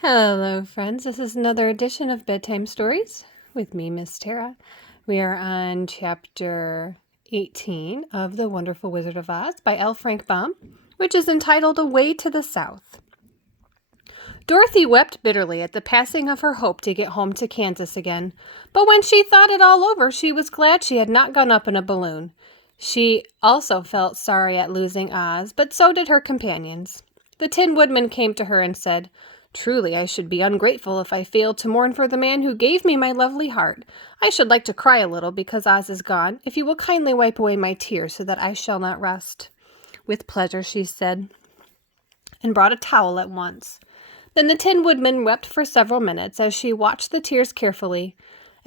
Hello, friends. This is another edition of Bedtime Stories with me, Miss Tara. We are on chapter 18 of The Wonderful Wizard of Oz by L. Frank Baum, which is entitled Away to the South. Dorothy wept bitterly at the passing of her hope to get home to Kansas again, but when she thought it all over, she was glad she had not gone up in a balloon. She also felt sorry at losing Oz, but so did her companions. The Tin Woodman came to her and said, "Truly, I should be ungrateful if I failed to mourn for the man who gave me my lovely heart. I should like to cry a little because Oz is gone, if you will kindly wipe away my tears so that I shall not rest." "With pleasure," she said, and brought a towel at once. Then the Tin Woodman wept for several minutes as she watched the tears carefully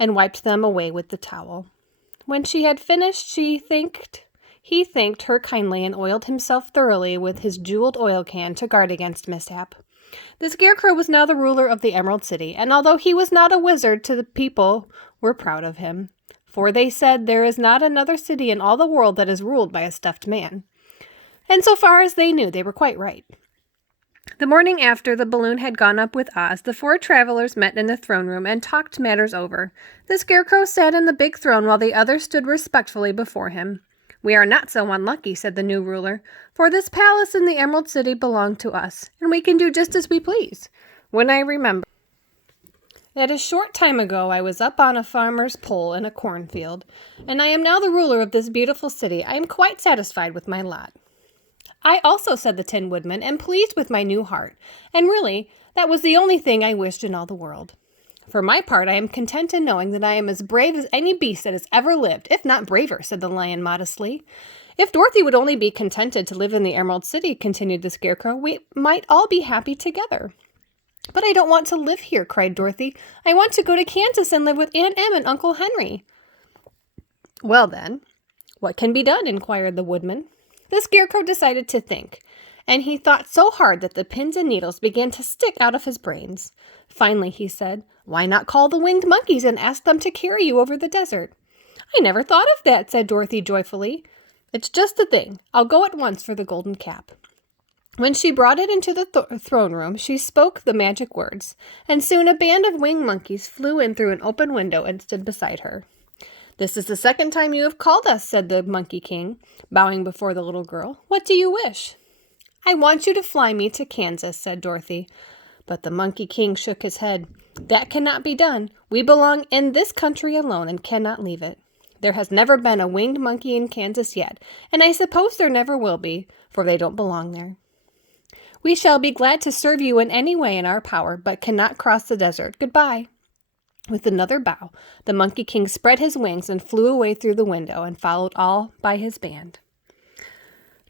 and wiped them away with the towel. When she had finished, he thanked her kindly and oiled himself thoroughly with his jeweled oil can to guard against mishap. The Scarecrow was now the ruler of the Emerald City, and although he was not a wizard, the people were proud of him. For they said there is not another city in all the world that is ruled by a stuffed man. And so far as they knew, they were quite right. The morning after the balloon had gone up with Oz, the four travelers met in the throne room and talked matters over. The Scarecrow sat in the big throne while the others stood respectfully before him. "We are not so unlucky," said the new ruler, "for this palace in the Emerald City belonged to us, and we can do just as we please. When I remember that a short time ago I was up on a farmer's pole in a cornfield, and I am now the ruler of this beautiful city, I am quite satisfied with my lot." "I also," said the Tin Woodman, "am pleased with my new heart, and really, that was the only thing I wished in all the world. For my part, I am content in knowing that I am as brave as any beast that has ever lived, if not braver," said the Lion modestly. "If Dorothy would only be contented to live in the Emerald City," continued the Scarecrow, "we might all be happy together." "But I don't want to live here," cried Dorothy. "I want to go to Kansas and live with Aunt Em and Uncle Henry." "Well, then, what can be done?" inquired the Woodman. The Scarecrow decided to think, and he thought so hard that the pins and needles began to stick out of his brains. Finally, he said, "Why not call the winged monkeys and ask them to carry you over the desert?" "I never thought of that," said Dorothy joyfully. "It's just the thing. I'll go at once for the golden cap." When she brought it into the throne room, she spoke the magic words, and soon a band of winged monkeys flew in through an open window and stood beside her. "This is the second time you have called us," said the Monkey King, bowing before the little girl. "What do you wish?" "I want you to fly me to Kansas," said Dorothy. But the Monkey King shook his head. "That cannot be done. We belong in this country alone and cannot leave it. There has never been a winged monkey in Kansas yet, and I suppose there never will be, for they don't belong there. We shall be glad to serve you in any way in our power, but cannot cross the desert. Goodbye." With another bow, the Monkey King spread his wings and flew away through the window and followed all by his band.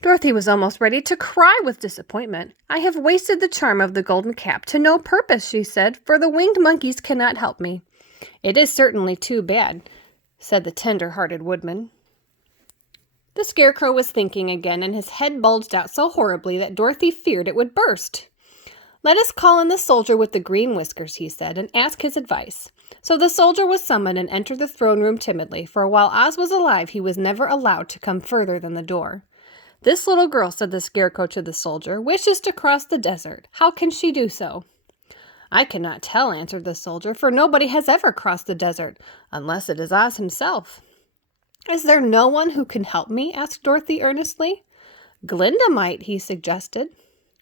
Dorothy was almost ready to cry with disappointment. "I have wasted the charm of the golden cap to no purpose," she said, "for the winged monkeys cannot help me." "It is certainly too bad," said the tender-hearted Woodman. The Scarecrow was thinking again, and his head bulged out so horribly that Dorothy feared it would burst. "Let us call in the soldier with the green whiskers," he said, "and ask his advice." So the soldier was summoned and entered the throne room timidly, for while Oz was alive, he was never allowed to come further than the door. "This little girl," said the Scarecrow to the soldier, "wishes to cross the desert. How can she do so?" "I cannot tell," answered the soldier, "for nobody has ever crossed the desert, unless it is Oz himself." "Is there no one who can help me?" asked Dorothy earnestly. "Glinda might," he suggested.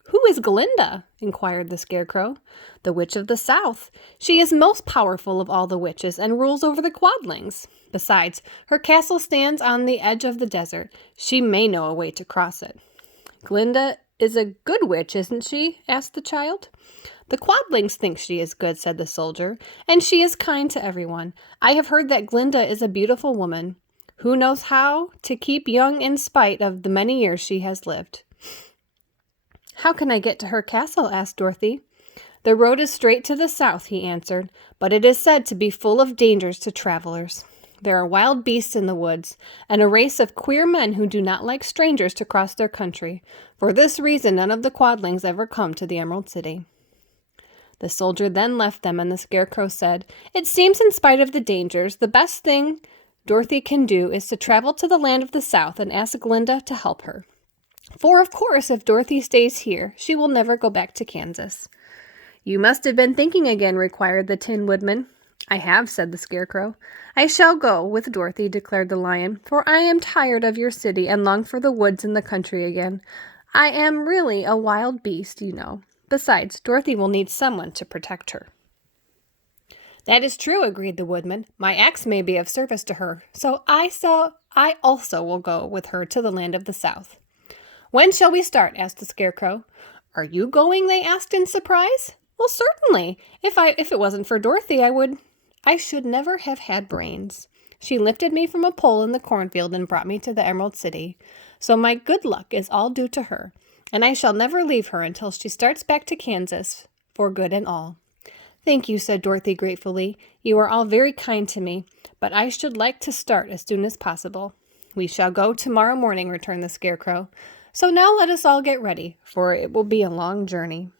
"Who is Glinda?" inquired the Scarecrow. "The Witch of the South. She is most powerful of all the witches and rules over the Quadlings. Besides, her castle stands on the edge of the desert. She may know a way to cross it." "Glinda is a good witch, isn't she?" asked the child. "The Quadlings think she is good," said the soldier, "and she is kind to everyone. I have heard that Glinda is a beautiful woman who knows how to keep young in spite of the many years she has lived." "How can I get to her castle?" asked Dorothy. "The road is straight to the south," he answered, "but it is said to be full of dangers to travelers. There are wild beasts in the woods, and a race of queer men who do not like strangers to cross their country. For this reason, none of the Quadlings ever come to the Emerald City." The soldier then left them, and the Scarecrow said, "It seems in spite of the dangers, the best thing Dorothy can do is to travel to the land of the South and ask Glinda to help her. For, of course, if Dorothy stays here, she will never go back to Kansas." You must have been thinking again, required the Tin Woodman. I have, said the Scarecrow. I shall go with Dorothy, declared the Lion, for I am tired of your city and long for the woods and the country again. I am really a wild beast, you know. Besides, Dorothy will need someone to protect her. That is true, agreed the Woodman. My axe may be of service to her, so I also will go with her to the land of the South. When shall we start? Asked the Scarecrow. Are you going? They asked in surprise. Well, certainly. If it wasn't for Dorothy, I should never have had brains. She lifted me from a pole in the cornfield and brought me to the Emerald City. So my good luck is all due to her, and I shall never leave her until she starts back to Kansas for good and all. Thank you, said Dorothy gratefully. You are all very kind to me, but I should like to start as soon as possible. We shall go tomorrow morning, returned the Scarecrow. So now let us all get ready, for it will be a long journey.